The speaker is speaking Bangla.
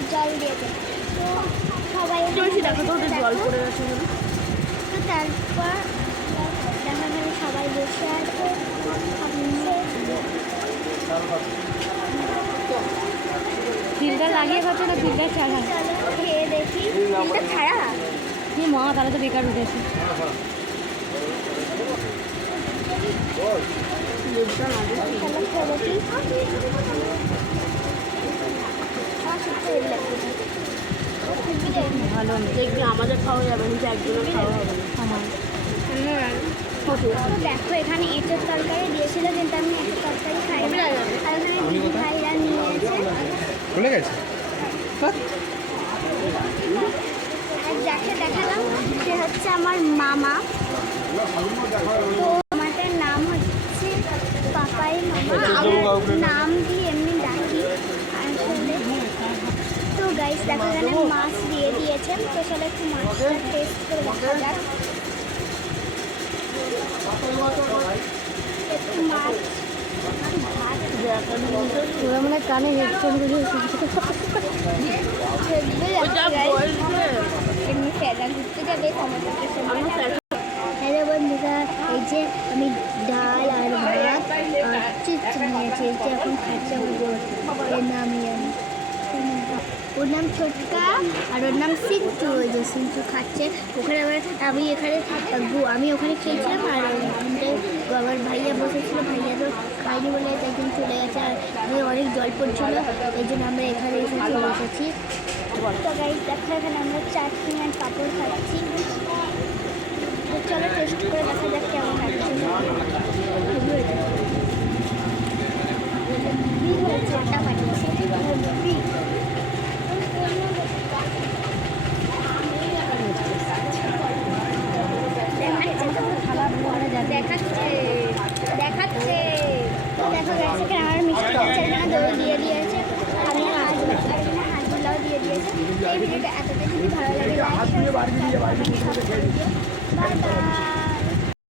আর জল দিয়েছে। তো সবাই দেখো তো ওদের জল পড়ে গেছে। তো তারপর দেখা গেল সবাই বসে আছে, ফিল্টার লাগিয়ে খাচ্ছে না ফিল্টার ছাড়া? চলো খেয়ে দেখি। ফিল্টার ছাড়া কি মা, তাহলে তো বেকার উঠেছে। চলো খেয়ে দেখি। ভালো দেখবি, আমাদের খাওয়া যাবে কিন্তু একজনের খাওয়া হবে না। আমার তো দেখো এখানে এঁচোর তরকারি দিয়েছিল, কিন্তু আমি এঁচোর তরকারি খাই না। আর ওখানে দিদি ভাইরা নিয়েছে। ভুলে গেছে। আর যাকে দেখালাম সে হচ্ছে আমার মামা। তো আমাদের নাম হচ্ছে পাপাই মামা, আমরা নাম দিয়ে এমনি ডাকি আসলে। তো গাইস দেখো এখানে মাছ দিয়ে দিয়েছেন, তো চলো একটু মাছটা টেস্ট করে দেখা যাক। একটু মাছ, ওরা মানে কানে হেডফোন গুলো এমনি ফেলা ঘুরতে যাবে। হ্যালো বন্ধুরা, এই যে আমি ডাল আর ভাত আর চিপস নিয়েছি, এই যে এখন খাচ্ছে ওর নাম ওর নাম ছোটকা আর ওর নাম সিন্টু। ওই যে সিন্টু খাচ্ছে। ওখানে আমি ওখানে খেয়েছিলাম, আর আমার ভাইয়া বসেছিল, ভাইয়া তো খাইনি বলে একদিন চলে গেছে। আর অনেক জল পড়ছিল, এই জন্য আমরা এখানে এসে চলে এসেছি। তো গাইস দেখো এখানে আমরা চাটনি আর পাঁপড় খাচ্ছি। তো চলো টেস্ট করে দেখা যাক কেমন লাগছে। দেখাচ্ছে দেখাচ্ছে দেখো গেছে এখানে আমার মিষ্টি এখানে দই দিয়ে দিয়েছে, আমি হাঁসগুলাও দিয়ে দিয়েছে। এই ভিডিওটা এতটাই যদি ভালো লাগে লাইক শেয়ার সাবস্ক্রাইব করে দিও। Bye bye.